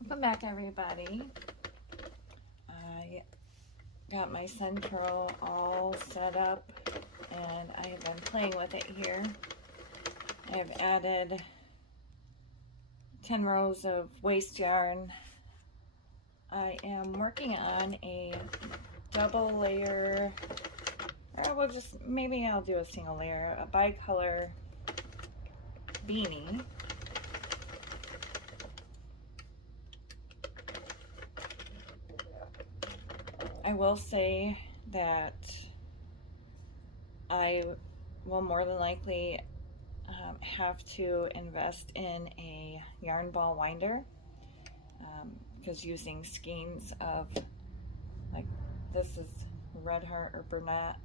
Welcome back, everybody. I got my Sentro all set up and I have been playing with it here. I have added 10 rows of waste yarn. I am working on a double layer, or maybe I'll do a single layer, a bicolor beanie. I will say that I will more than likely have to invest in a yarn ball winder, because using skeins of, like, this is Red Heart or Burnett,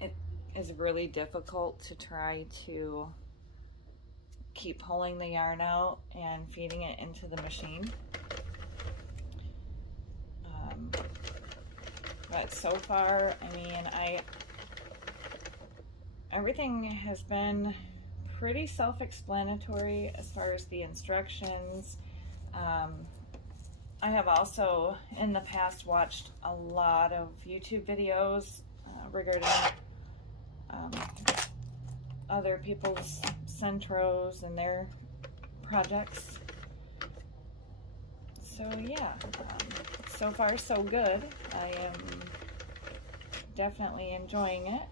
it is really difficult to try to keep pulling the yarn out and feeding it into the machine. But so far, I mean, everything has been pretty self-explanatory as far as the instructions. I have also in the past watched a lot of YouTube videos regarding other people's Centros and their projects. So yeah, so far so good. I am definitely enjoying it,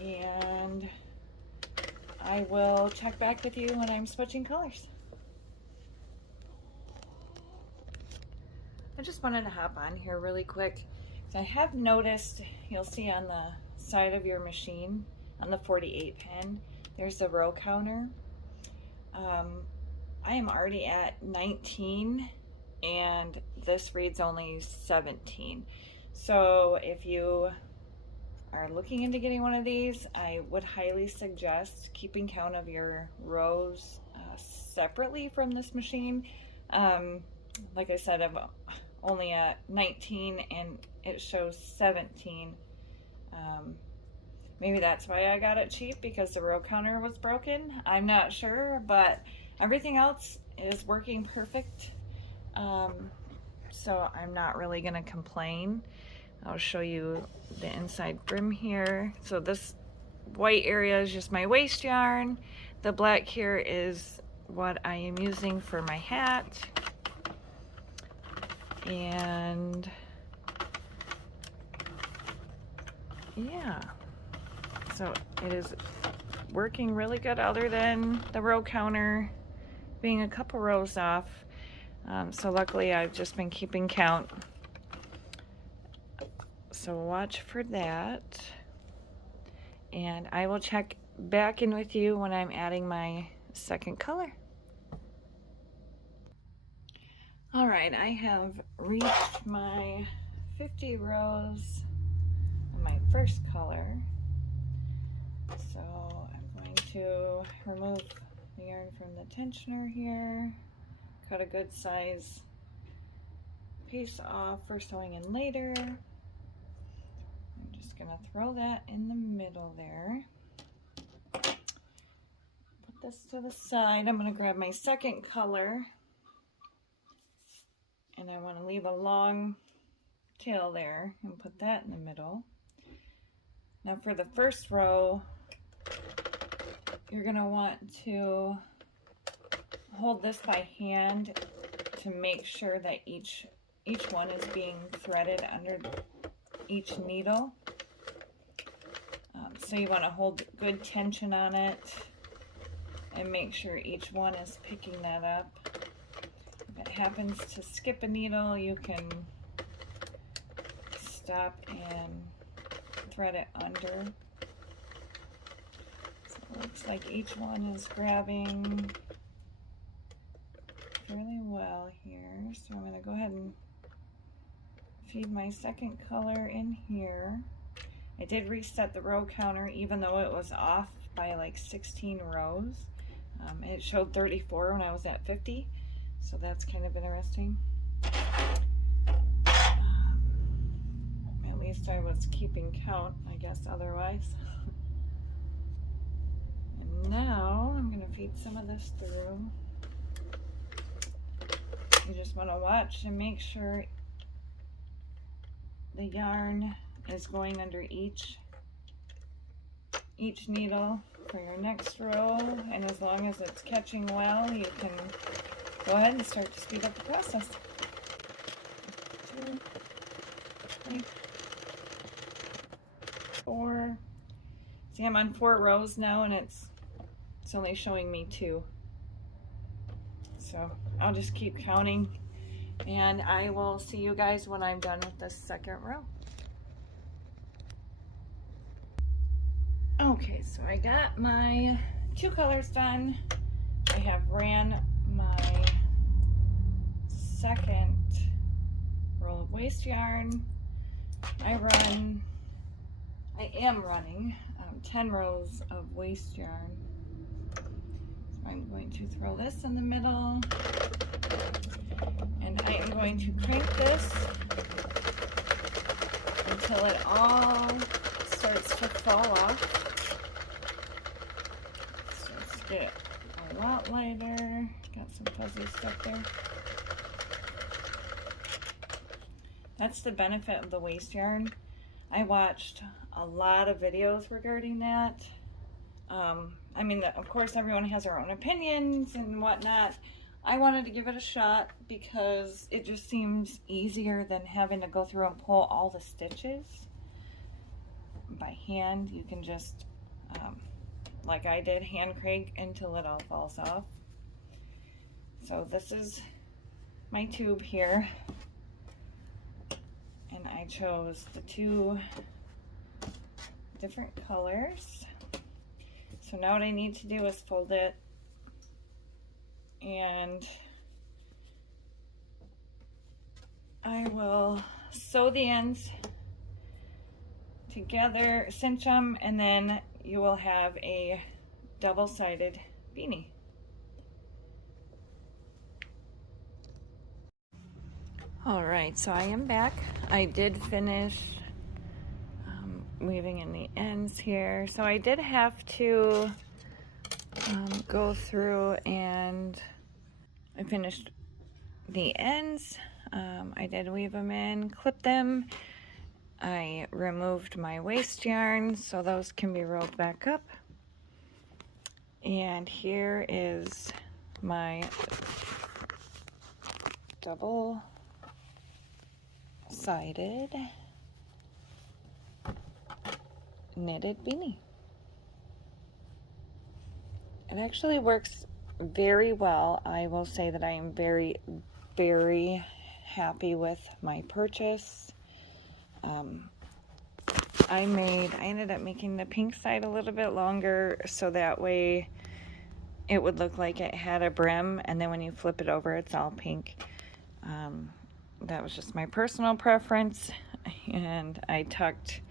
and I will check back with you when I'm switching colors. I just wanted to hop on here really quick. I have noticed, you'll see on the side of your machine, on the 48 pin, there's a row counter. I am already at 19 and this reads only 17. So if you are looking into getting one of these, I would highly suggest keeping count of your rows separately from this machine. Like I said, I'm only at 19 and it shows 17. Maybe that's why I got it cheap, because the row counter was broken. I'm not sure, but everything else is working perfect. So I'm not really gonna complain. I'll show you the inside brim here. So this white area is just my waste yarn. The black here is what I am using for my hat. And yeah, so it is working really good, other than the row counter being a couple rows off. So luckily I've just been keeping count. So watch for that. And I will check back in with you when I'm adding my second color. All right, I have reached my 50 rows of my first color. So I'm going to remove the yarn from the tensioner here, cut a good size piece off for sewing in later. I'm just gonna throw that in the middle there. Put this to the side. I'm gonna grab my second color, and I want to leave a long tail there and put that in the middle. Now for the first row, you're going to want to hold this by hand to make sure that each one is being threaded under each needle. So you want to hold good tension on it and make sure each one is picking that up. If it happens to skip a needle, you can stop and thread it under. So it looks like each one is grabbing fairly well here. So I'm going to go ahead and feed my second color in here. I did reset the row counter even though it was off by like 16 rows. It showed 34 when I was at 50. So that's kind of interesting. At least I was keeping count, I guess, otherwise. And now I'm going to feed feed some of this through. You just want to watch and make sure the yarn is going under each needle for your next row, and as long as it's catching well, you can go ahead and start to speed up the process. 2, 3, 4. See, I'm on 4 rows now, and it's only showing me 2. So I'll just keep counting, and I will see you guys when I'm done with the second row. Okay, so I got my 2 colors done. I have ran my second roll of waste yarn. I am running 10 rows of waste yarn. So I'm going to throw this in the middle, and I am going to crank this until it all starts to fall off. Starts to get a lot lighter. Got some fuzzy stuff there. That's the benefit of the waste yarn. I watched a lot of videos regarding that. I mean, of course, everyone has their own opinions and whatnot. I wanted to give it a shot because it just seems easier than having to go through and pull all the stitches by hand. You can just, like I did, hand crank until it all falls off. So this is my tube here, and I chose the 2 different colors. So now what I need to do is fold it, and I will sew the ends together, cinch them, and then you will have a double-sided beanie. All right, so I am back. I did finish weaving in the ends here. So I did have to go through, and I finished the ends. I did weave them in, clip them. I removed my waste yarn so those can be rolled back up. And here is my double-sided knitted beanie. It actually works very well. I will say that I am very, very happy with my purchase. I ended up making the pink side a little bit longer so that way it would look like it had a brim, and then when you flip it over it's all pink. That was just my personal preference, and I tucked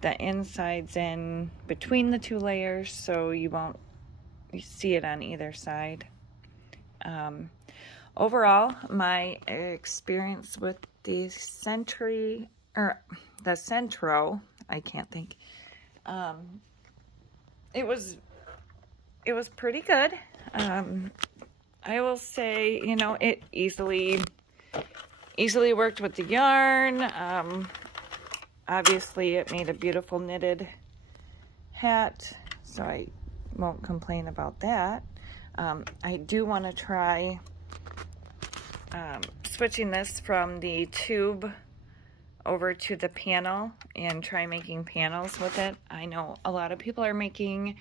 the insides in between the 2 layers so you won't see it on either side. Overall, my experience with the Sentro, I can't think, it was pretty good. I will say, you know, it easily worked with the yarn. Obviously it made a beautiful knitted hat, so I won't complain about that. I do want to try switching this from the tube over to the panel and try making panels with it. I know a lot of people are making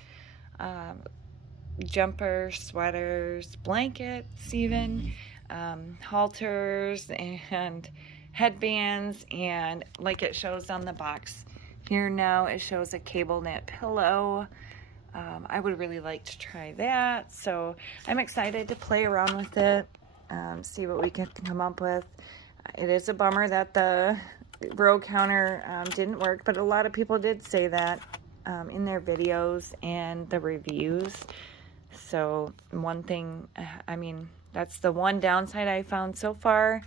jumpers, sweaters, blankets even, halters and headbands, and like it shows on the box here now, it shows a cable knit pillow. I would really like to try that, so I'm excited to play around with it, see what we can come up with. It is a bummer that the row counter didn't work, but a lot of people did say that in their videos and the reviews. So one thing, I mean, that's the one downside I found so far.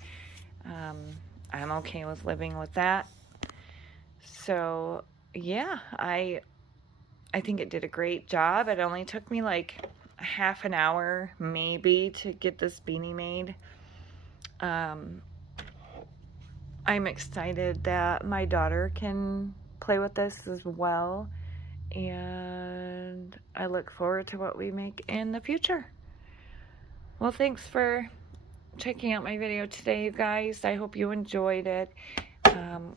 I'm okay with living with that. So yeah, I think it did a great job. It only took me like, half an hour maybe to get this beanie made. I'm excited that my daughter can play with this as well, and I look forward to what we make in the future. Well, thanks for checking out my video today, you guys. I hope you enjoyed it.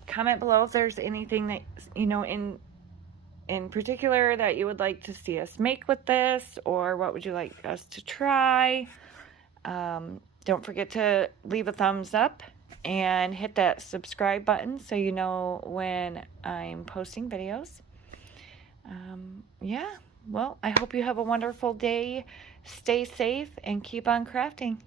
Comment below if there's anything that, you know, in particular that you would like to see us make with this, or what would you like us to try. Don't forget to leave a thumbs up and hit that subscribe button so you know when I'm posting videos. Yeah, well, I hope you have a wonderful day. Stay safe and keep on crafting.